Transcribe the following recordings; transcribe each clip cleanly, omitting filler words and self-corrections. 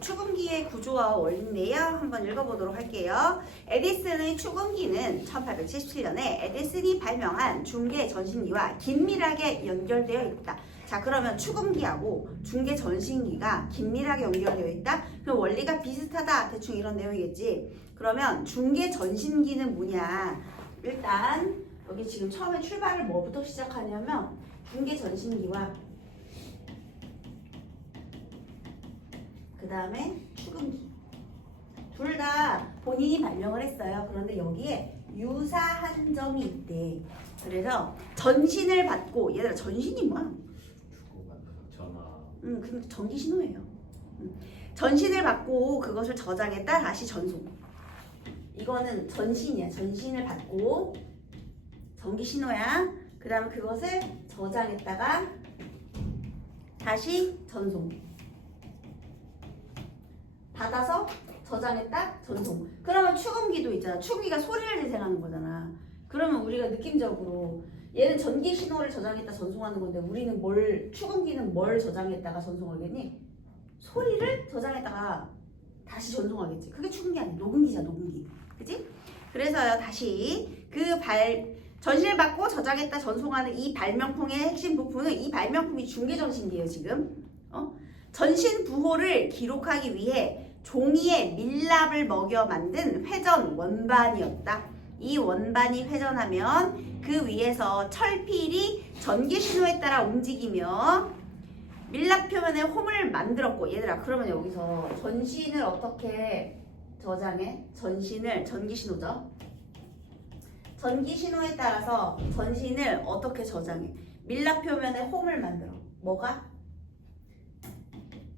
추궁기의 구조와 원리인데요. 한번 읽어보도록 할게요. 에디슨의 추궁기는 1877년에 에디슨이 발명한 중계 전신기와 긴밀하게 연결되어 있다. 자, 그러면 추궁기하고 중계 전신기가 긴밀하게 연결되어 있다? 그럼 원리가 비슷하다. 대충 이런 내용이겠지. 그러면 중계 전신기는 뭐냐? 일단 여기 지금 처음에 출발을 뭐부터 시작하냐면 중계 전신기와 그 다음에 추궁기 둘 다 본인이 발명을 했어요. 그런데 여기에 유사한 점이 있대. 그래서 전신을 받고 얘들아 전신이 뭐야? 전화. 근데 전기 신호예요. 전신을 받고 그것을 저장했다 다시 전송. 이거는 전신이야. 전신을 받고 전기 신호야. 그 다음에 그것을 저장했다가 다시 전송. 받아서 저장했다 전송. 그러면 추궁기도 있잖아. 추궁기가 소리를 재생하는 거잖아. 그러면 우리가 느낌적으로 얘는 전기 신호를 저장했다 전송하는 건데 우리는 추궁기는 뭘 저장했다가 전송하겠니? 소리를 저장했다가 다시 전송하겠지. 그게 추궁기 아니야. 녹음기잖아. 녹음기. 그치? 그래서요 다시 전신을 받고 저장했다 전송하는 이 발명품의 핵심 부품은 이 발명품이 중계전신기예요 지금. 전신 부호를 기록하기 위해 종이에 밀랍을 먹여 만든 회전 원반이었다. 이 원반이 회전하면 그 위에서 철필이 전기 신호에 따라 움직이며 밀랍 표면에 홈을 만들었고 얘들아 그러면 여기서 전신을 어떻게 저장해? 전신을 전기 신호죠. 전기 신호에 따라서 전신을 어떻게 저장해? 밀랍 표면에 홈을 만들어. 뭐가?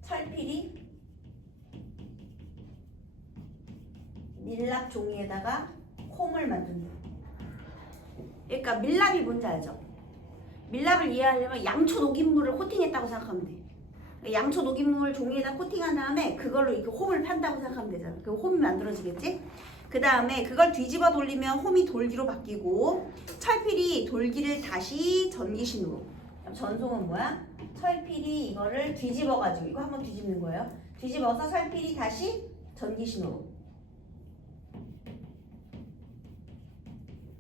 철필이 밀랍 종이에다가 홈을 만든다. 그러니까 밀랍이 뭔지 알죠? 밀랍을 이해하려면 양초 녹인물을 코팅했다고 생각하면 돼. 양초 녹인물 종이에다 코팅한 다음에 그걸로 이렇게 홈을 판다고 생각하면 되잖아. 그 홈이 만들어지겠지? 그 다음에 그걸 뒤집어 돌리면 홈이 돌기로 바뀌고 철필이 돌기를 다시 전기신호로. 전송은 뭐야? 철필이 이거를 뒤집어가지고 이거 한번 뒤집는 거예요. 뒤집어서 철필이 다시 전기신호로.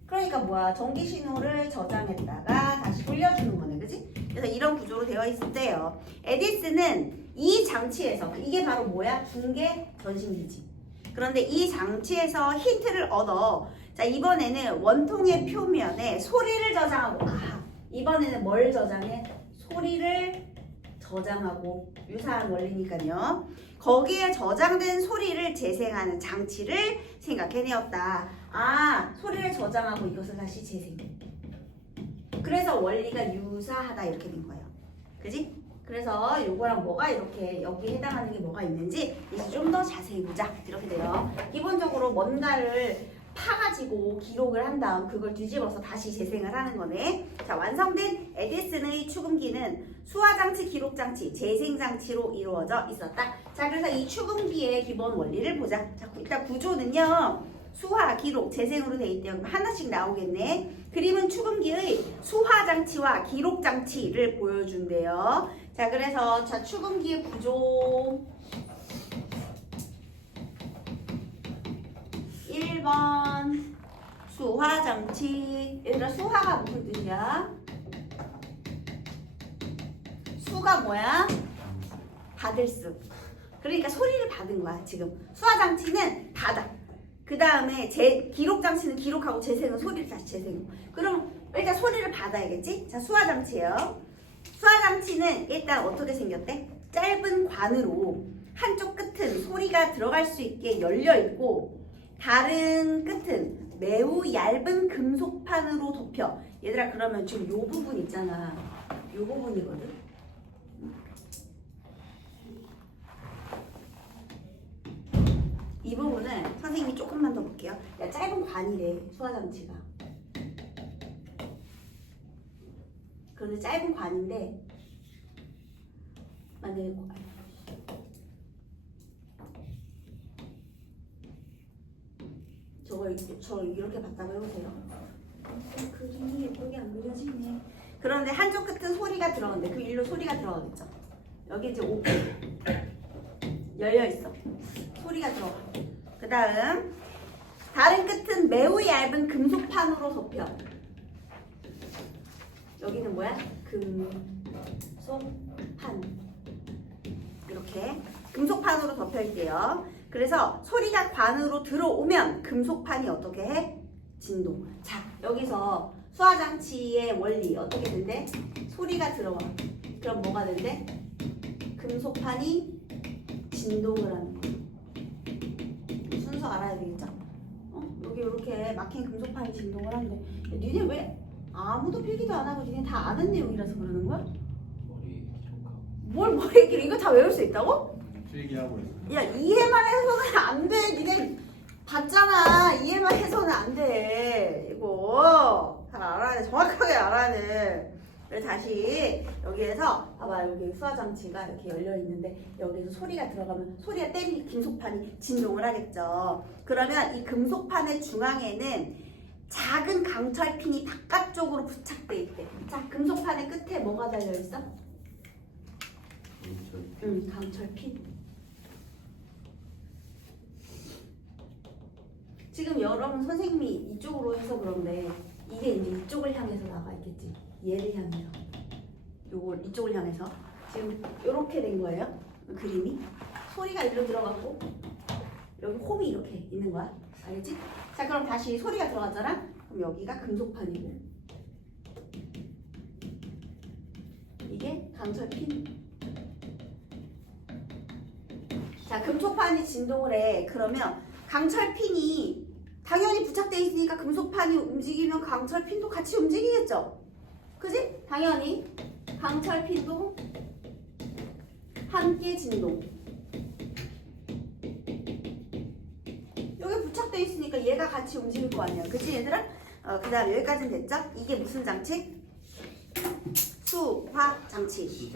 그러니까 뭐야? 전기신호를 저장했다가 다시 돌려주는 거네. 그치? 그래서 이런 구조로 되어 있었대요. 에디슨은 이 장치에서 이게 바로 뭐야? 중계 전신기지. 그런데 이 장치에서 힌트를 얻어 자 이번에는 원통의 표면에 소리를 저장하고 이번에는 뭘 저장해? 소리를 저장하고 유사한 원리니까요. 거기에 저장된 소리를 재생하는 장치를 생각해내었다. 소리를 저장하고 이것을 다시 재생해. 그래서 원리가 유사하다 이렇게 된 거예요. 그지? 그래서 요거랑 뭐가 이렇게 여기에 해당하는 게 뭐가 있는지 이제 좀 더 자세히 보자. 이렇게 돼요. 기본적으로 뭔가를 파가지고 기록을 한 다음 그걸 뒤집어서 다시 재생을 하는 거네. 자, 완성된 에디슨의 추궁기는 수화장치, 기록장치, 재생장치로 이루어져 있었다. 자, 그래서 이 추궁기의 기본 원리를 보자. 자, 일단 구조는요. 수화, 기록, 재생으로 돼 있대요. 그럼 하나씩 나오겠네. 그림은 추궁기의 수화장치와 기록장치를 보여준대요. 자, 그래서 추궁기의 구조 1번 수화장치. 얘들아 수화가 무슨 뜻이야? 수가 뭐야? 받을 수. 그러니까 소리를 받은 거야 지금. 수화장치는 받아. 그 다음에 기록장치는 기록하고 재생은 소리를 다시 재생. 그럼 일단 소리를 받아야겠지? 자, 수화장치예요. 수화장치는 일단 어떻게 생겼대? 짧은 관으로 한쪽 끝은 소리가 들어갈 수 있게 열려 있고 다른 끝은 매우 얇은 금속판으로 덮여. 얘들아 그러면 지금 요 부분 있잖아. 요 부분이거든. 이 부분을 선생님이 조금만 더 볼게요. 야, 짧은 관이래 수화장치가. 그런데 짧은 관인데 만약에 저 이렇게 봤다고 해보세요. 그림이 예쁘게 안 그려지네. 그런데 한쪽 끝은 소리가 들어오는데 그 일로 소리가 들어가겠죠. 여기 이제 오픈. 열려 있어. 소리가 들어가. 그 다음 다른 끝은 매우 얇은 금속판으로 덮여. 여기는 뭐야? 금속판. 이렇게 금속판으로 덮여 있대요. 그래서 소리가 관으로 들어오면 금속판이 어떻게 해? 진동. 자, 여기서 수화장치의 원리 어떻게 된대? 소리가 들어와. 그럼 뭐가 된대? 금속판이 진동을 하는 거야. 순서 알아야 되겠죠? 여기 이렇게 막힌 금속판이 진동을 하는데 니네 왜 아무도 필기도 안 하고 니네 다 아는 내용이라서 그러는 거야? 머리 조각. 뭘 머리끼리 이거 다 외울 수 있다고? 필기하고 있어. 야 이해만 해서는 안 돼. 니네 봤잖아. 이해만 해서는 안 돼. 이거 잘 알아야 돼. 정확하게 알아야 돼. 그래서 다시 여기에서 봐봐. 여기 수화장치가 이렇게 열려 있는데 여기서 소리가 들어가면 소리가 때리는 금속판이 진동을 하겠죠. 그러면 이 금속판의 중앙에는 작은 강철핀이 바깥쪽으로 부착돼 있대. 자, 금속판의 끝에 뭐가 달려 있어? 강철핀. 지금 여러분 선생님이 이쪽으로 해서 그런데 이게 이제 이쪽을 향해서 나가 있겠지. 얘를 향해서. 요걸 이쪽을 향해서. 지금 이렇게 된 거예요. 그림이. 소리가 일로 들어갔고 여기 홈이 이렇게 있는 거야. 알겠지? 자, 그럼 다시 소리가 들어갔잖아. 그럼 여기가 금속판이고 이게 강철핀. 자, 금속판이 진동을 해. 그러면 강철핀이 당연히 부착돼 있으니까 금속판이 움직이면 강철핀도 같이 움직이겠죠? 그지? 당연히 강철핀도 함께 진동. 여기 부착돼 있으니까 얘가 같이 움직일 거 아니야. 그치 얘들아? 그 다음 여기까지는 됐죠? 이게 무슨 장치? 수화장치.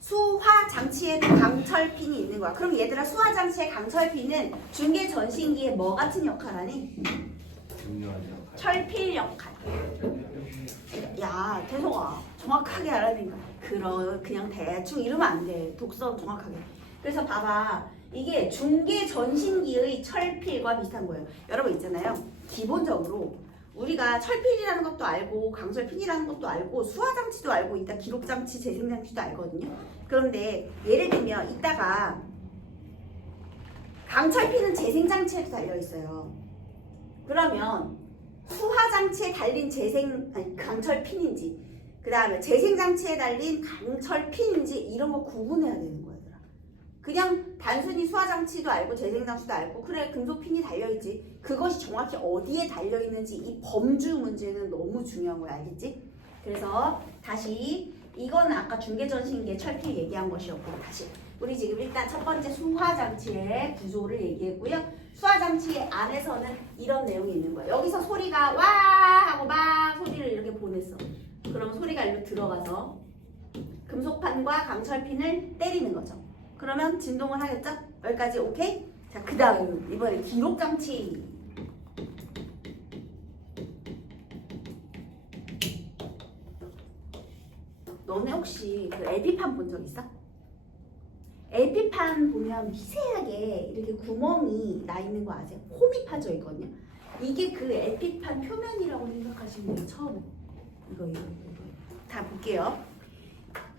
수화장치에도 강철핀이 있는 거야. 그럼 얘들아 수화장치의 강철핀은 중계 전신기에 뭐 같은 역할 하니? 중요한 역할. 철필 역할. 야, 태성아, 정확하게 알아야 되니까. 그냥 대충 이러면 안 돼. 독서 정확하게. 그래서 봐봐. 이게 중계 전신기의 철필과 비슷한 거예요. 여러분 있잖아요. 기본적으로 우리가 철필이라는 것도 알고 강철핀이라는 것도 알고 수화장치도 알고 이따 기록장치, 재생장치도 알거든요. 그런데 예를 들면 이따가 강철핀은 재생장치에도 달려있어요. 그러면 수화장치에 달린 강철핀인지 그 다음에 재생장치에 달린 강철핀인지 이런 거 구분해야 되는 거야. 그냥 단순히 수화장치도 알고 재생장치도 알고 그래 금속핀이 달려있지. 그것이 정확히 어디에 달려있는지 이 범주 문제는 너무 중요한 거야. 알겠지? 그래서 다시 이거는 아까 중계전신기의 철필 얘기한 것이었고 다시 우리 지금 일단 첫 번째 수화장치의 구조를 얘기했고요. 수화장치 안에서는 이런 내용이 있는 거예요. 여기서 소리가 와 하고 막 소리를 이렇게 보냈어. 그럼 소리가 일로 들어가서 금속판과 강철핀을 때리는 거죠. 그러면 진동을 하겠죠? 여기까지 오케이? 자, 그 다음 이번에 기록장치. 너네 혹시 그 LP판 본 적 있어? LP판 보면 미세하게 이렇게 구멍이 나 있는 거 아세요? 홈이 파져 있거든요. 이게 그 LP판 표면이라고 생각하시면 돼요. 처음에 이거 다 볼게요.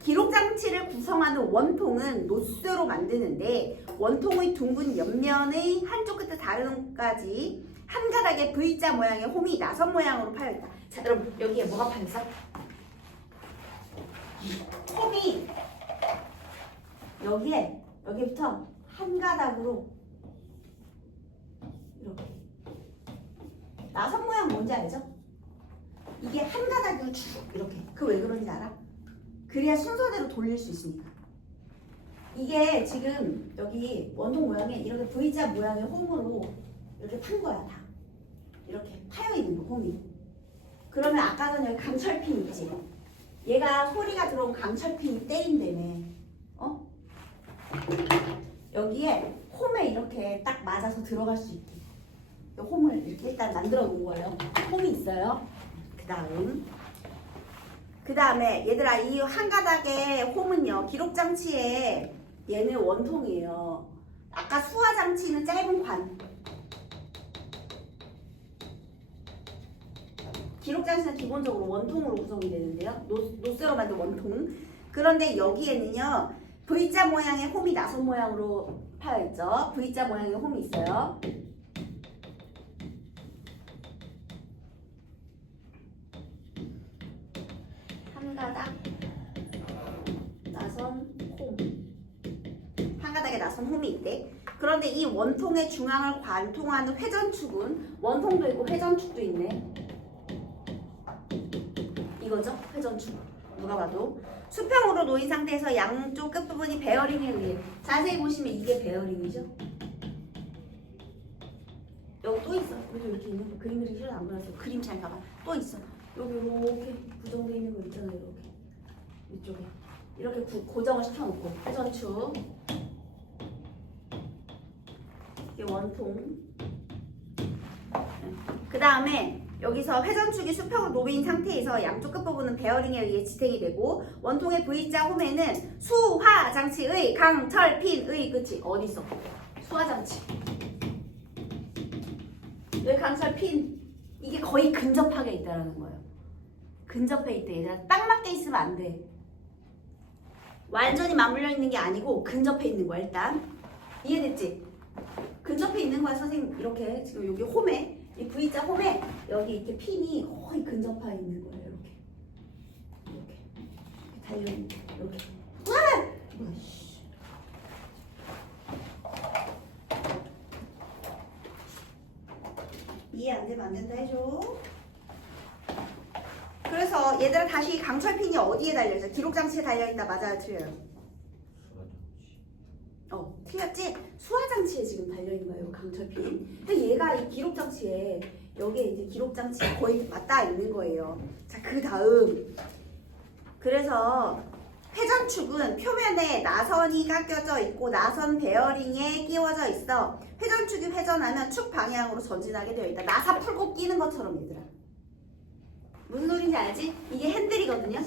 기록장치를 구성하는 원통은 노쇠로 만드는데 원통의 둥근 옆면의 한쪽 끝에 다른 끝까지 한 가닥의 V자 모양의 홈이 나선 모양으로 파여있다. 자, 여러분 여기에 뭐가 파였어? 홈이 여기부터 한 가닥으로 이렇게 나선 모양 뭔지 알죠? 이게 한 가닥으로 쭉 이렇게. 그 왜 그런지 알아? 그래야 순서대로 돌릴 수 있으니까. 이게 지금 여기 원통 모양에 이렇게 V자 모양의 홈으로 이렇게 판 거야. 다 이렇게 파여 있는 거 홈이. 그러면 아까 전에 여기 강철핀 있지? 얘가 소리가 들어오면 강철핀이 때린다며. 여기에 홈에 이렇게 딱 맞아서 들어갈 수 있게 홈을 이렇게 일단 만들어 놓은 거예요. 홈이 있어요. 그 다음에 얘들아 이 한 가닥의 홈은요 기록장치에 얘는 원통이에요. 아까 수화 장치는 짧은 관. 기록 장치는 기본적으로 원통으로 구성이 되는데요. 노쇠로 만든 원통. 그런데 여기에는요. V자 모양의 홈이 나선 모양으로 파여 있죠. V자 모양의 홈이 있어요. 한 가닥 나선 홈. 한 가닥에 나선 홈이 있대. 그런데 이 원통의 중앙을 관통하는 회전축은 원통도 있고 회전축도 있네. 이거죠? 회전축. 누가 봐도 수평으로 놓인 상태에서 양쪽 끝부분이 베어링에 의해 자세히 보시면 이게 베어링이죠? 여기 또 있어. 여기 이렇게 있는 거 그림 그리기 싫어서 안 그렸어. 그림 잘 봐봐. 또 있어. 여기 이렇게 구정되어 있는 거 있잖아요. 이렇게 이쪽에 이렇게 고정을 시켜놓고 회전축 이게 원통. 그 다음에 여기서 회전축이 수평으로 놓인 상태에서 양쪽 끝부분은 베어링에 의해 지탱이 되고 원통의 V자 홈에는 수화장치의 강철핀의 끝이 어디 있어? 수화장치. 여기 강철핀 이게 거의 근접하게 있다라는 거예요. 근접해 있대. 얘들아 딱 맞게 있으면 안 돼. 완전히 맞물려 있는 게 아니고 근접해 있는 거야 일단. 이해됐지? 근접해 있는 거야 선생님. 이렇게 지금 여기 홈에 이 V자 홈에 여기 이렇게 핀이 거의 근접해 있는 거예요. 이렇게 달려있는 이렇게. 이해 안 되면 안 된다 해줘. 그래서 얘들아 다시 강철핀이 어디에 달려있어? 기록장치에 달려있다. 맞아요? 틀려요? 틀렸지? 수화장치에 지금 달려있는 거예요. 강철핀. 근데 얘가 이 기록장치에 여기에 이제 기록장치에 거의 맞닿아 있는 거예요. 자, 그 다음 그래서 회전축은 표면에 나선이 깎여져 있고 나선 베어링에 끼워져 있어. 회전축이 회전하면 축 방향으로 전진하게 되어 있다. 나사 풀고 끼는 것처럼 얘들아. 무슨 소리인지 알지? 이게 핸들이거든요.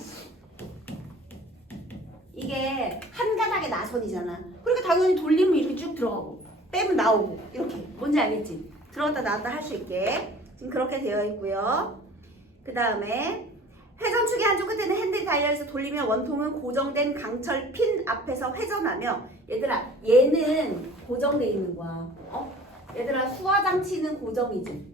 이게 한 가닥의 나선이잖아. 그러니까 당연히 돌리면 이렇게 쭉 들어가고 빼면 나오고 이렇게. 뭔지 알겠지? 들어갔다 나왔다 할 수 있게 지금 그렇게 되어 있고요. 그 다음에 회전축의 한쪽 끝에는 핸들이 달려있어 돌리면 원통은 고정된 강철 핀 앞에서 회전하며 얘들아 얘는 고정되어 있는 거야. 얘들아 수화장치는 고정이지.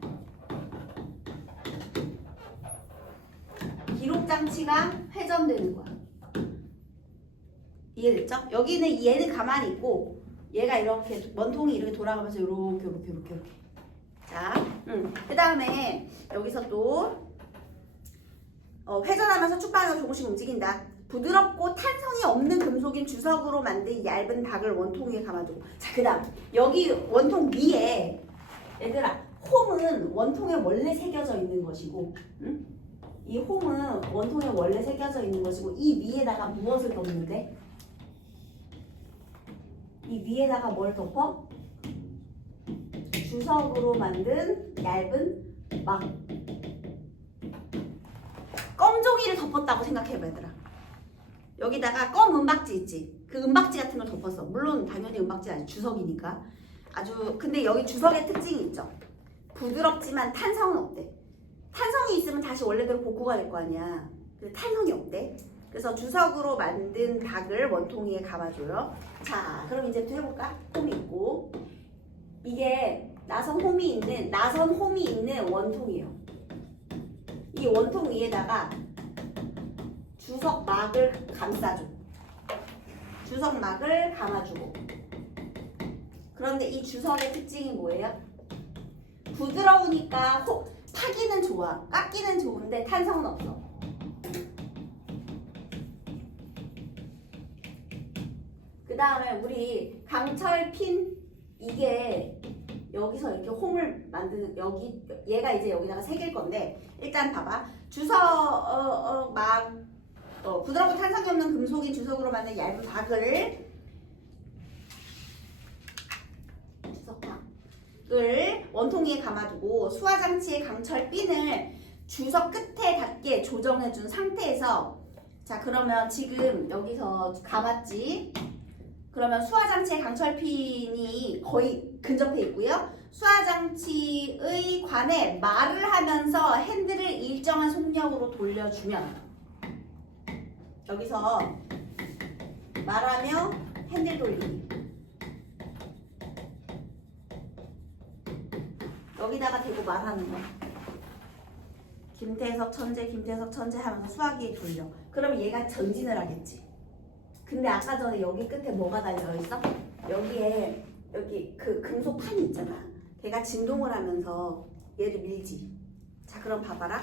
기록장치가 회전되는 거야. 이해됐죠? 여기는 얘는 가만히 있고 얘가 이렇게 원통이 이렇게 돌아가면서 이렇게 자, 그 다음에 여기서 또 회전하면서 축방향으로 조금씩 움직인다. 부드럽고 탄성이 없는 금속인 주석으로 만든 얇은 박을 원통 위에 감아두고. 자, 그 다음 여기 원통 위에 얘들아 홈은 원통에 원래 새겨져 있는 것이고 이 홈은 원통에 원래 새겨져 있는 것이고 이 위에다가 무엇을 덮는데? 이 위에다가 뭘 덮어? 주석으로 만든 얇은 막 껌종이를 덮었다고 생각해봐 얘들아. 여기다가 껌 은박지 있지? 그 은박지 같은 걸 덮었어. 물론 당연히 은박지 아니 주석이니까. 아주 근데 여기 주석의 특징이 있죠. 부드럽지만 탄성은 없대. 탄성이 있으면 다시 원래대로 복구가 될 거 아니야. 근데 탄성이 없대. 그래서 주석으로 만든 박을 원통 위에 감아줘요. 자, 그럼 이제부터 해볼까? 홈이 있고 이게 나선 홈이 있는 원통이에요. 이 원통 위에다가 주석막을 감싸줘. 주석막을 감아주고. 그런데 이 주석의 특징이 뭐예요? 부드러우니까 파기는 좋아. 깎기는 좋은데 탄성은 없어. 그 다음에 우리 강철핀 이게 여기서 이렇게 홈을 만드는 여기 얘가 이제 여기다가 새길 건데 일단 봐봐. 주석 부드럽고 탄성이 없는 금속인 주석으로 만든 얇은 박을 원통 위에 감아두고 수화장치의 강철 핀을 주석 끝에 닿게 조정해준 상태에서 자 그러면 지금 여기서 감았지. 그러면 수화장치의 강철핀이 거의 근접해 있고요. 수화장치의 관에 말을 하면서 핸들을 일정한 속력으로 돌려주면 여기서 말하며 핸들 돌리기. 여기다가 대고 말하는 거야. 김태석 천재, 김태석 천재 하면서 수화기에 돌려. 그러면 얘가 전진을 하겠지. 근데 아까 전에 여기 끝에 뭐가 달려있어? 여기에 여기 그 금속판이 있잖아. 걔가 진동을 하면서 얘를 밀지. 자, 그럼 봐봐라.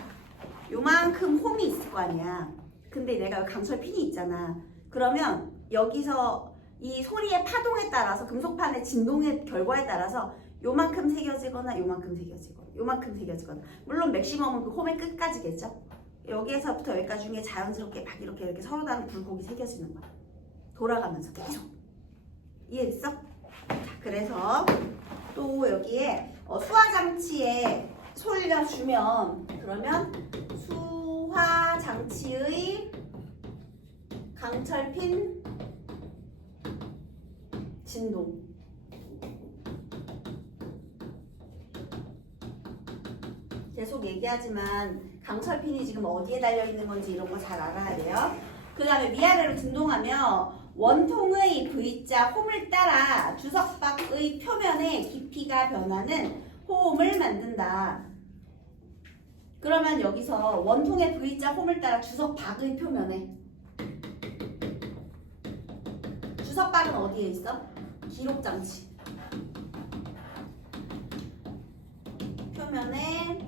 요만큼 홈이 있을 거 아니야. 근데 내가 강철핀이 있잖아. 그러면 여기서 이 소리의 파동에 따라서 금속판의 진동의 결과에 따라서 요만큼 새겨지거나 요만큼 새겨지거나 요만큼 새겨지거나, 물론 맥시멈은 그 홈의 끝까지겠죠. 여기에서부터 여기까지 중에 자연스럽게 막 이렇게 서로 다른 굴곡이 새겨지는 거야. 돌아가면서 계속. 이해됐어? 자, 그래서 또 여기에 수화장치에 솔려주면, 그러면 수화장치의 강철핀 진동. 계속 얘기하지만 강철핀이 지금 어디에 달려있는 건지 이런 거 잘 알아야 돼요. 그 다음에 위아래로 진동하며 원통의 V자 홈을 따라 주석박의 표면의 깊이가 변하는 호흡을 만든다. 그러면 여기서 원통의 V자 홈을 따라 주석박의 표면에, 주석박은 어디에 있어? 기록장치. 표면에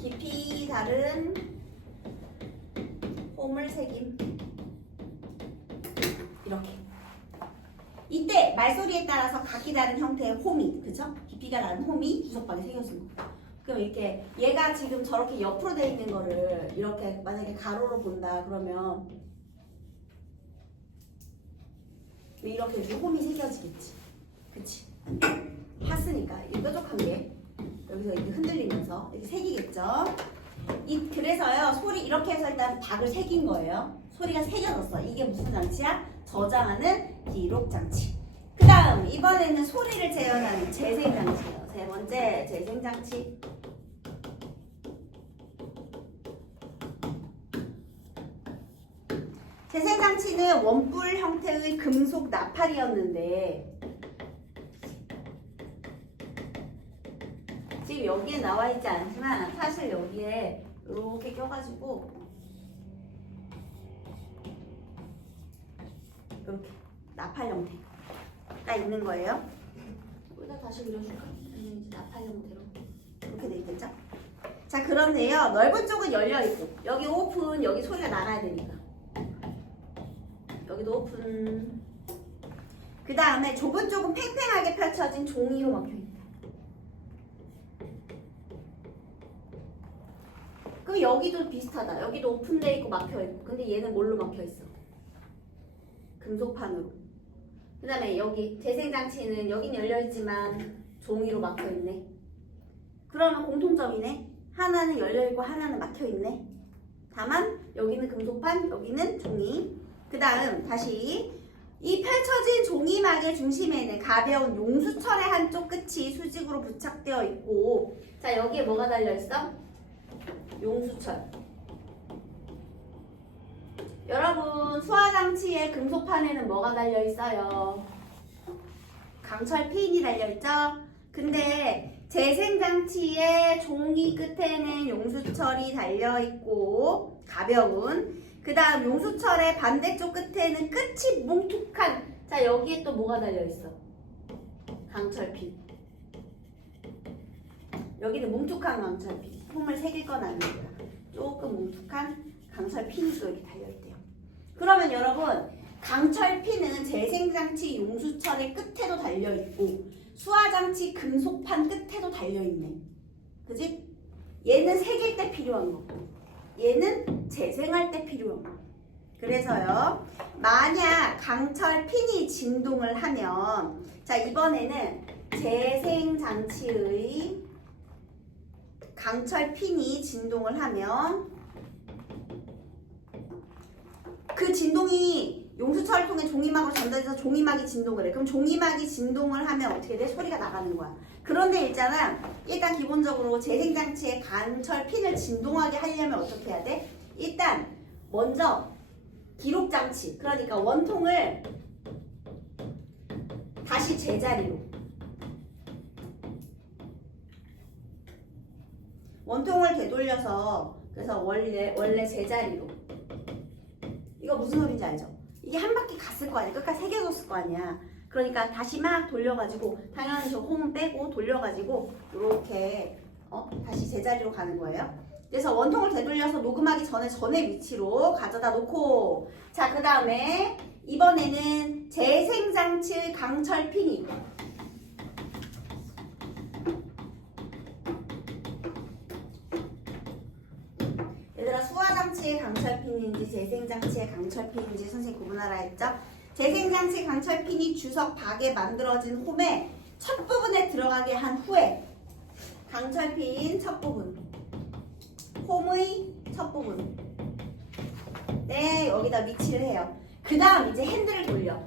깊이 다른 홈을 새김. 이렇게. 이때 말소리에 따라서 각기 다른 형태의 홈이, 그쵸? 깊이가 다른 홈이 주석박에 새겨진 거. 그럼 이렇게 얘가 지금 저렇게 옆으로 돼 있는 거를 이렇게 만약에 가로로 본다 그러면 이렇게 홈이 새겨지겠지. 그치? 팠으니까 이 뾰족한 게 여기서 이렇게 흔들리면서 이렇게 새기겠죠. 그래서요, 소리 이렇게 해서 일단 박을 새긴 거예요. 소리가 새겨졌어. 이게 무슨 장치야? 저장하는 기록 장치. 그 다음 이번에는 소리를 재현하는 재생 장치예요. 세 번째 재생 장치. 재생 장치는 원뿔 형태의 금속 나팔이었는데 지금 여기에 나와 있지 않지만 사실 여기에 이렇게 껴가지고 이렇게 나팔 형태가 있는 거예요. 여기다 다시 그려줄까? 아니면 이제 나팔 형태로 이렇게 돼 있겠죠? 자, 그런데요, 넓은 쪽은 열려 있고 여기 오픈, 여기 소리가 나가야 되니까 여기도 오픈. 그 다음에 좁은 쪽은 팽팽하게 펼쳐진 종이로 막혀있다. 그럼 여기도 비슷하다. 여기도 오픈되어 있고 막혀있고. 근데 얘는 뭘로 막혀있어? 금속판으로. 그 다음에 여기 재생장치는 여긴 열려있지만 종이로 막혀있네. 그러면 공통점이네. 하나는 열려있고 하나는 막혀있네. 다만 여기는 금속판, 여기는 종이. 그 다음 다시 이 펼쳐진 종이막의 중심에는 가벼운 용수철의 한쪽 끝이 수직으로 부착되어 있고, 자, 여기에 뭐가 달려있어? 용수철. 여러분, 수화장치의 금속판에는 뭐가 달려있어요? 강철핀이 달려있죠? 근데 재생장치의 종이 끝에는 용수철이 달려있고 가벼운, 그 다음 용수철의 반대쪽 끝에는 끝이 뭉툭한, 자, 여기에 또 뭐가 달려있어? 강철핀. 여기는 뭉툭한 강철핀. 홈을 새길 건 아니고요. 조금 뭉툭한 강철핀이 또 이렇게 달려있대요. 그러면 여러분, 강철핀은 재생장치 용수철의 끝에도 달려있고 수화장치 금속판 끝에도 달려있네. 그지? 얘는 새길 때 필요한 거고 얘는 재생할 때 필요한 거. 그래서요, 만약 강철핀이 진동을 하면, 자, 이번에는 재생장치의 강철핀이 진동을 하면 그 진동이 용수철을 통해 종이막으로 전달돼서 종이막이 진동을 해. 그럼 종이막이 진동을 하면 어떻게 돼? 소리가 나가는 거야. 그런데 일단 기본적으로 재생장치의 강철 핀을 진동하게 하려면 어떻게 해야 돼? 일단 먼저 기록장치, 그러니까 원통을 다시 제자리로, 원통을 되돌려서, 그래서 원래 제자리로. 이거 무슨 소리인지 알죠? 이게 한 바퀴 갔을 거 아니야. 끝까지 새겨졌을 거 아니야. 그러니까 다시 막 돌려가지고, 당연히 저 홈 빼고 돌려가지고 이렇게 다시 제자리로 가는 거예요. 그래서 원통을 되돌려서 녹음하기 전에 위치로 가져다 놓고, 자, 그 다음에 이번에는 재생장치 강철 핀이 있다. 얘들아, 수화장치의 강철핀인지 재생장치의 강철핀인지 선생님 구분하라 했죠? 재생장치 강철핀이 주석 박에 만들어진 홈의 첫 부분에 들어가게 한 후에 강철핀 첫 부분, 홈의 첫 부분, 네, 여기다 위치를 해요. 그 다음 이제 핸들을 돌려.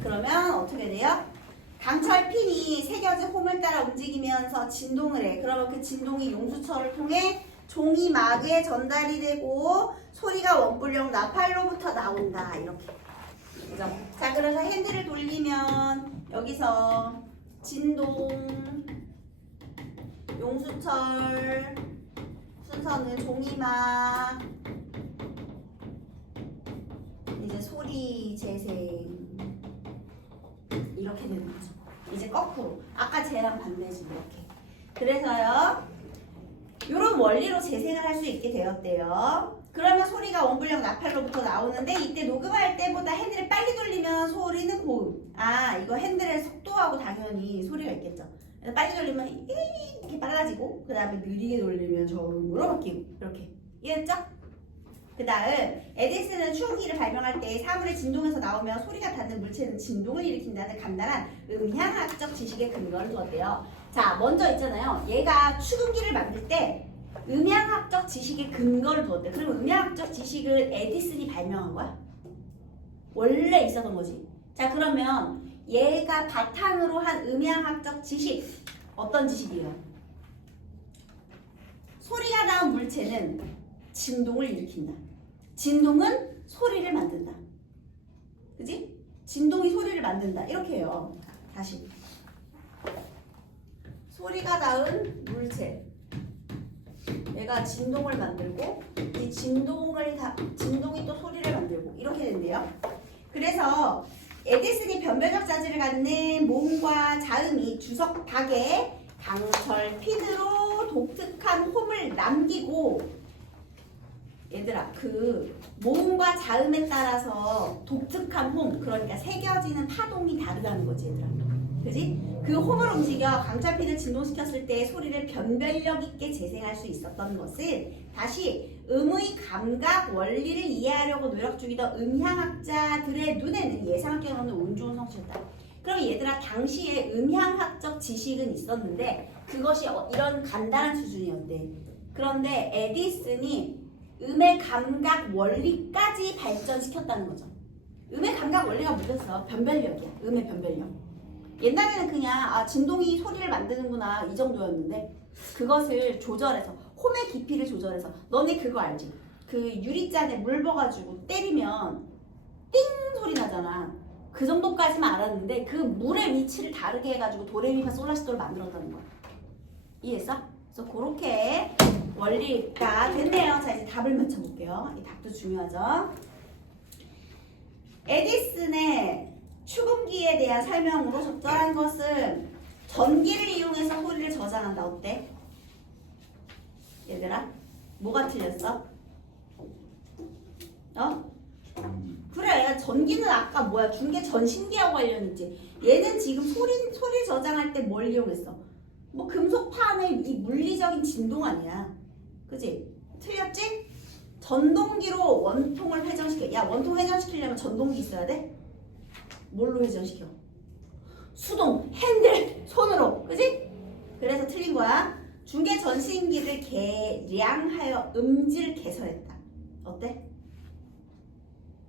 그러면 어떻게 돼요? 강철핀이 새겨진 홈을 따라 움직이면서 진동을 해. 그러면 그 진동이 용수철을 통해 종이막에 전달이 되고 소리가 원뿔형 나팔로부터 나온다. 이렇게. 그죠? 자, 그래서 핸들을 돌리면 여기서 진동, 용수철, 순서는 종이막, 이제 소리 재생, 이렇게 되는 거죠. 이제 거꾸로. 아까 쟤랑 반대지 이렇게. 그래서요, 이런 원리로 재생을 할 수 있게 되었대요. 그러면 소리가 원뿔형 나팔로부터 나오는데 이때 녹음할 때보다 핸들을 빨리 돌리면 소리는 고음. 아, 이거 핸들의 속도하고 당연히 소리가 있겠죠. 그래서 빨리 돌리면 이렇게 빨라지고, 그 다음에 느리게 돌리면 저음으로 바뀌고, 이렇게. 이해했죠? 그 다음, 에디슨은 추운기를 발명할 때 사물의 진동에서 나오면 소리가 닿는 물체는 진동을 일으킨다는 간단한 음향학적 지식에 근거를 두었대요. 자, 먼저 있잖아요. 얘가 추근기를 만들 때 음향학적 지식에 근거를 두었대. 그럼 음향학적 지식을 에디슨이 발명한 거야? 원래 있었던 거지. 자, 그러면 얘가 바탕으로 한 음향학적 지식, 어떤 지식이에요? 소리가 나온 물체는 진동을 일으킨다. 진동은 소리를 만든다. 그지? 진동이 소리를 만든다. 이렇게 해요. 다시. 소리가 닿은 물체. 얘가 진동을 만들고, 이 진동이 또 소리를 만들고, 이렇게 된대요. 그래서 에디슨이 변별적 자질을 갖는 모음과 자음이 주석 박에 강철 핀으로 독특한 홈을 남기고, 얘들아, 그 모음과 자음에 따라서 독특한 홈, 그러니까 새겨지는 파동이 다르다는 거지, 얘들아. 그지? 그 홈을 움직여 강철핀을 진동시켰을 때 소리를 변별력 있게 재생할 수 있었던 것은 다시 음의 감각 원리를 이해하려고 노력 중이던 음향학자들의 눈에는 예상할 게 없는 운 좋은 성취였다. 그럼 얘들아, 당시에 음향학적 지식은 있었는데 그것이 이런 간단한 수준이었대. 그런데 에디슨이 음의 감각 원리까지 발전시켰다는 거죠. 음의 감각 원리가 뭐였어? 변별력이야. 음의 변별력. 옛날에는 그냥 진동이 소리를 만드는구나 이 정도였는데 그것을 조절해서 홈의 깊이를 조절해서, 너네 그거 알지? 그 유리잔에 물 부어가지고 때리면 띵 소리 나잖아. 그 정도까지만 알았는데 그 물의 위치를 다르게 해가지고 도레미파 솔라시도를 만들었다는 거야. 이해했어? 그래서 그렇게 원리가 됐네요. 자, 이제 답을 맞춰볼게요. 이 답도 중요하죠. 에디슨의 추궁기에 대한 설명으로 적절한 것은 전기를 이용해서 소리를 저장한다. 어때? 얘들아, 뭐가 틀렸어? 그래, 전기는 아까 뭐야? 중계 전신기하고 관련 있지. 얘는 지금 소리 저장할 때 뭘 이용했어? 뭐 금속판의 이 물리적인 진동 아니야. 그지? 틀렸지? 전동기로 원통을 회전시켜. 야, 원통 회전시키려면 전동기 있어야 돼? 뭘로 회전시켜? 수동, 핸들, 손으로. 그지? 그래서 틀린 거야. 중계 전신기를 개량하여 음질을 개선했다. 어때?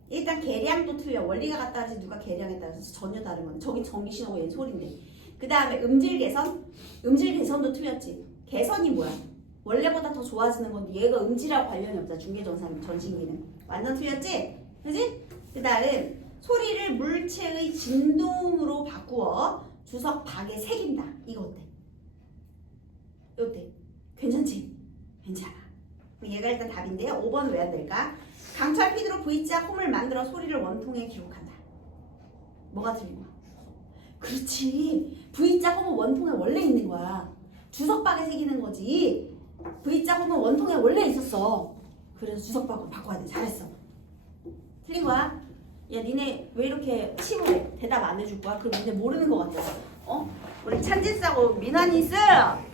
일단 계량도 틀려. 원리가 같다지 누가 계량에 따라서 전혀 다른 건데. 저긴 전기 신호고 얘는 소리인데. 그 다음에 음질 개선? 음질 개선도 틀렸지. 개선이 뭐야? 원래보다 더 좋아지는 건데 얘가 음질하고 관련이 없잖아. 중계전산 전신기는. 완전 틀렸지? 그지? 그 다음 소리를 물체의 진동으로 바꾸어 주석 박에 새긴다. 이거 어때? 어때? 괜찮지? 괜찮아. 얘가 일단 답인데요. 5번 왜 안 될까? 강철 핀으로 V자 홈을 만들어 소리를 원통에 기록한다. 뭐가 틀린 거야? 그렇지. V자 홈은 원통에 원래 있는 거야. 주석박에 새기는 거지. V자 홈은 원통에 원래 있었어. 그래서 주석박으로 바꿔야 돼. 잘했어. 틀린 거야? 야 니네 왜 이렇게 치고해? 대답 안 해줄 거야? 그럼 니네 모르는 거 같아. 어? 우리 찬진스하고 민환이 있어.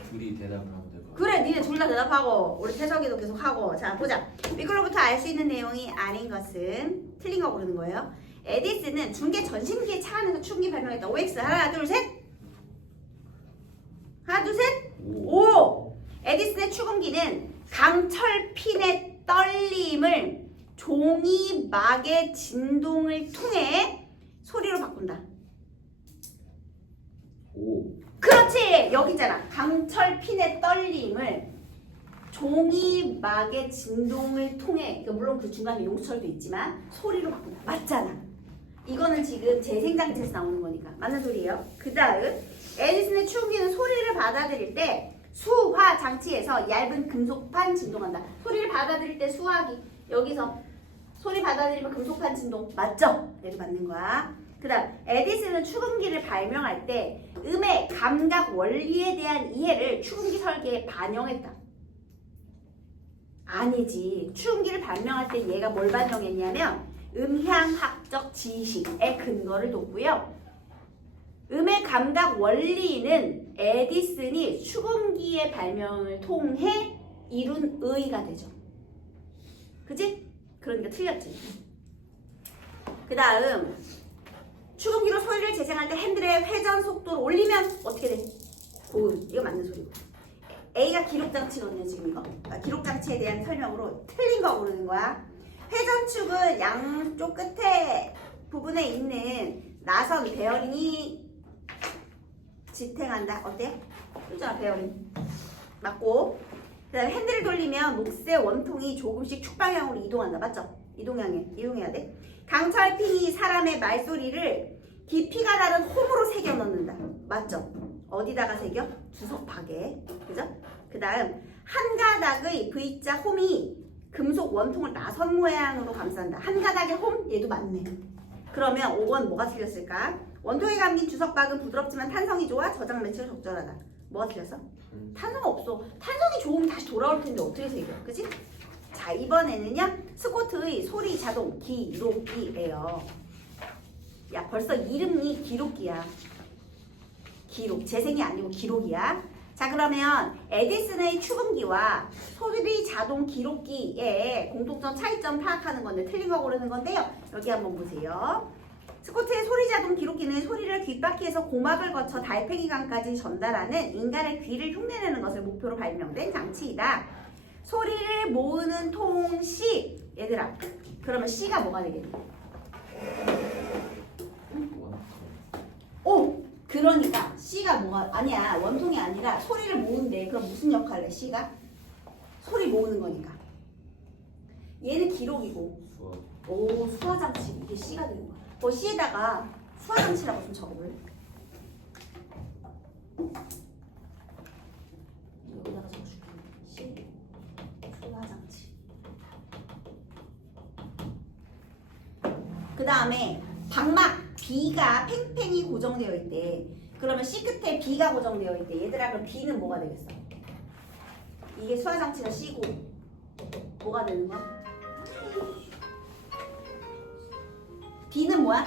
둘이 대답을 하면 될 것 같아. 그래 니네 둘 다 대답하고 우리 태석이도 계속 하고. 자 보자. 이걸로부터 알 수 있는 내용이 아닌 것은 틀린 거 고르는 거예요. 에디슨은 중계 전신기의 차 안에서 충기 발명했다. OX 하나 둘 셋. 하나 둘 셋. 오. 에디슨의 추궁기는 강철 핀의 떨림을 종이막의 진동을 통해 소리로 바꾼다. 오. 그렇지. 여기 있잖아. 강철 핀의 떨림을 종이막의 진동을 통해, 그러니까 물론 그 중간에 용철도 있지만 소리로 바꾼다. 맞잖아. 이거는 지금 재생장치에서 나오는 거니까 맞는 소리예요. 그 다음 에디슨의 추궁기는 소리를 받아들일 때 수화 장치에서 얇은 금속판 진동한다. 소리를 받아들일 때 수화기, 여기서 소리 받아들이면 금속판 진동 맞죠? 얘도 맞는 거야. 그 다음 에디슨은 추궁기를 발명할 때 음의 감각 원리에 대한 이해를 추궁기 설계에 반영했다. 아니지. 추궁기를 발명할 때 얘가 뭘 반영했냐면 음향학적 지식의 근거를 뒀고요. 음의 감각 원리는 에디슨이 추궁기의 발명을 통해 이룬 의의가 되죠. 그지? 그러니까 틀렸지. 그 다음 추궁기로 소리를 재생할 때 핸들의 회전 속도를 올리면 어떻게 돼? 고음. 이거 맞는 소리고. A가 기록장치거든요 지금 이거. 그러니까 기록장치에 대한 설명으로 틀린 거 고르는 거야. 회전축은 양쪽 끝에 부분에 있는 나선 베어링이 지탱한다. 어때요? 그렇잖아 베어링. 맞고. 그 다음에 핸들을 돌리면 녹색 원통이 조금씩 축방향으로 이동한다. 맞죠? 이동해야 돼. 강철 핀이 사람의 말소리를 깊이가 다른 홈으로 새겨 넣는다. 맞죠? 어디다가 새겨? 주석박에. 그죠? 그 다음 한 가닥의 V자 홈이 금속 원통을 나선 모양으로 감싼다. 한 가닥의 홈? 얘도 맞네. 그러면 5번 뭐가 틀렸을까? 원통에 감긴 주석박은 부드럽지만 탄성이 좋아 저장 매체가 적절하다. 뭐가 틀렸어? 탄성 없어. 탄성이 좋으면 다시 돌아올 텐데 어떻게 새겨? 그치? 자 이번에는요 스코트의 소리 자동 기록기예요. 야 벌써 이름이 기록기야. 기록. 재생이 아니고 기록이야. 자 그러면 에디슨의 추궁기와 소리 자동 기록기의 공통점 차이점 파악하는 건데 틀린 거 고르는 건데요. 여기 한번 보세요. 스코트의 소리 자동 기록기는 소리를 귓바퀴에서 고막을 거쳐 달팽이관까지 전달하는 인간의 귀를 흉내내는 것을 목표로 발명된 장치이다. 소리를 모으는 통시. 얘들아 그러면 C가 뭐가 되겠니? 오! 그러니까 C가 뭐가 아니야. 원통이 아니라 소리를 모은대. 그럼 무슨 역할을 해 C가? 소리 모으는 거니까. 얘는 기록이고 수학. 오 수화장치. 이게 C가 되는 거야. C에다가 수화장치라고 좀 적어볼래? 여기다가 적어줄게. C 수화장치. 그 다음에 방막 B가 팽팽히 고정되어 있대. 그러면 C 끝에 B가 고정되어 있대. 얘들아 그럼 B는 뭐가 되겠어? 이게 수화장치가 C고 뭐가 되는 거야? B는 뭐야?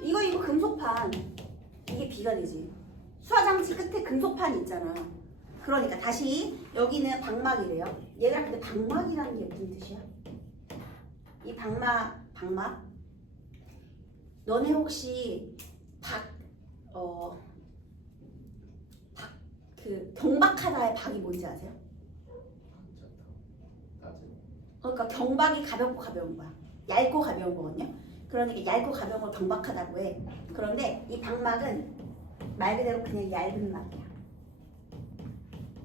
이거 금속판. 이게 B가 되지. 수화장치 끝에 금속판 있잖아. 그러니까 다시 여기는 방막이래요. 얘들아 근데 방막이라는 게 무슨 뜻이야? 이 방막 너네 혹시 그 경박하다의 박이 뭔지 아세요? 그러니까 경박이 가볍고 가벼운 거야. 얇고 가벼운 거거든요. 그러니까 얇고 가벼운 걸 경박하다고 해. 그런데 이 방막은 말 그대로 그냥 얇은 막이야.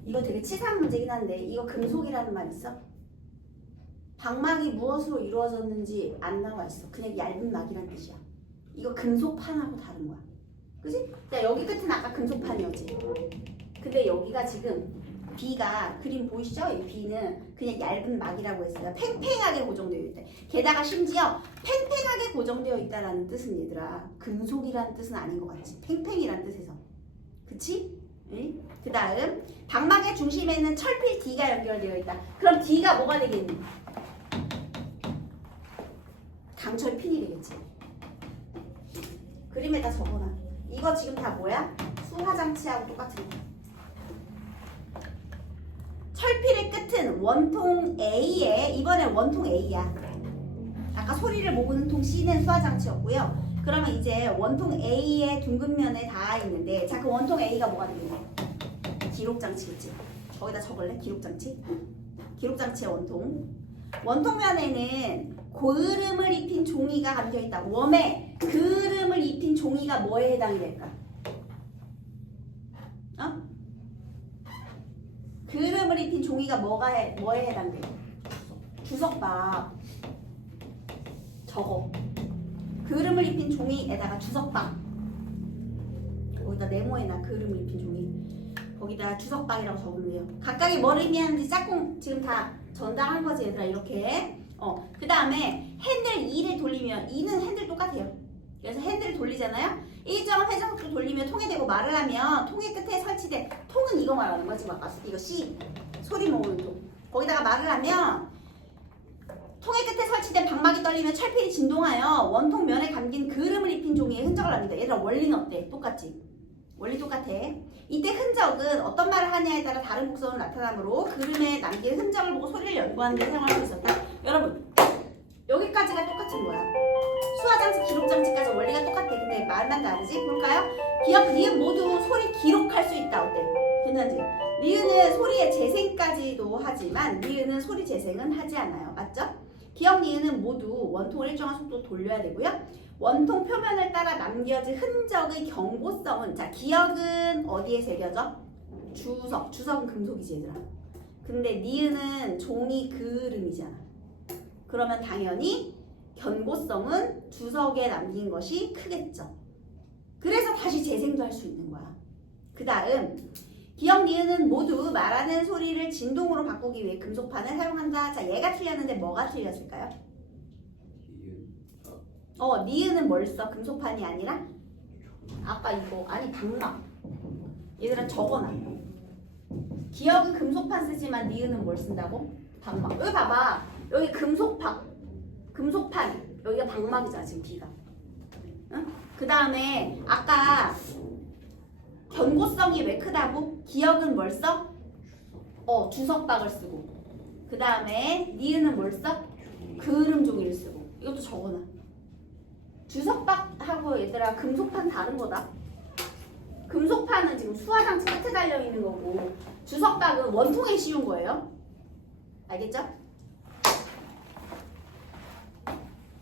이거 되게 치사한 문제긴 한데 이거 금속이라는 말 있어? 방막이 무엇으로 이루어졌는지 안 나와 있어. 그냥 얇은 막이란 뜻이야. 이거 금속판하고 다른 거야. 그지? 자, 여기 끝은 아까 금속판이었지. 근데 여기가 지금 B가 그림 보이시죠? 이 B는 그냥 얇은 막이라고 했어요. 팽팽하게 고정되어 있다. 게다가 심지어 팽팽하게 고정되어 있다라는 뜻은 얘들아 금속이라는 뜻은 아닌 것 같지. 팽팽이라는 뜻에서. 그치? 응? 그 다음 방막의 중심에는 철필 D가 연결되어 있다. 그럼 D가 뭐가 되겠니? 강철핀이 되겠지. 그림에다 적어놔. 이거 지금 다 뭐야? 수화장치하고 똑같은 거. 철필의 끝은 원통 A에 이번엔 원통 A야. 아까 소리를 모으는 통 C는 수화장치였고요. 그러면 이제 원통 A의 둥근 면에 닿아 있는데 자, 그 원통 A가 뭐가 되겠냐? 기록장치겠지. 거기다 적을래? 기록장치. 기록장치의 원통. 원통면에는 고으름을 입힌 종이가 감겨있다. 웜에 그으름을 입힌 종이가 뭐에 해당이 될까? 어? 그으름을 입힌 종이가 뭐에 해당돼? 주석박. 적어. 그으름을 입힌 종이에다가 주석박. 거기다 네모에나 그으름을 입힌 종이. 거기다 주석박이라고 적으면 돼요. 각각이 뭘 의미하는지 짝꿍 지금 다 전달한 거지 얘들아 이렇게. 그 다음에 핸들 2를 돌리면 2는 핸들 똑같아요. 그래서 핸들을 돌리잖아요. 일정한 회전속도 돌리면 통에 대고 말을 하면 통의 끝에 설치된 통은 이거 말하는 거지. 아까 이거 C 소리 모으는 통. 거기다가 말을 하면 통의 끝에 설치된 방막이 떨리면 철필이 진동하여 원통 면에 감긴 그을음을 입힌 종이에 흔적을 남긴다. 얘들아 원리는 어때? 똑같지? 원리 똑같아. 이때 흔적은 어떤 말을 하냐에 따라 다른 곡선으로 나타나므로 그림에 남긴 흔적을 보고 소리를 연구하는 데 사용할 수 있었다. 여러분 여기까지가 똑같은 거야. 수화장치, 기록장치까지 원리가 똑같아. 근데 말만 다르지? 볼까요? 기억, 니은 모두 소리 기록할 수 있다. 어때? 괜찮지? 니은은 소리의 재생까지도 하지만 니은은 소리 재생은 하지 않아요. 맞죠? 기억, 니은은 모두 원통을 일정한 속도로 돌려야 되고요. 원통 표면을 따라 남겨진 흔적의 경고성은 자 기억은 어디에 새겨져? 주석은 금속이지 얘들아. 근데 니은은 종이 그을음이잖아. 그러면 당연히 견고성은 주석에 남긴 것이 크겠죠. 그래서 다시 재생도 할 수 있는 거야. 그 다음 기억 니은은 모두 말하는 소리를 진동으로 바꾸기 위해 금속판을 사용한다. 자 얘가 틀렸는데 뭐가 틀렸을까요? 니은은 뭘 써? 금속판이 아니라? 아까 이거 아니 방막. 얘들아 적어놔. 기억은 금속판 쓰지만 니은은 뭘 쓴다고? 방막. 여기 봐봐. 여기 금속판 여기가 방막이잖아 지금 B가. 응? 그 다음에 아까 견고성이 왜 크다고? 기억은 뭘 써? 주석박을 쓰고. 그 다음에 니은은 뭘 써? 그을음 종이를 쓰고. 이것도 적어놔. 주석박하고 얘들아 금속판 다른 거다. 금속판은 지금 수화장치 끝에 달려있는 거고 주석박은 원통에 씌운 거예요. 알겠죠?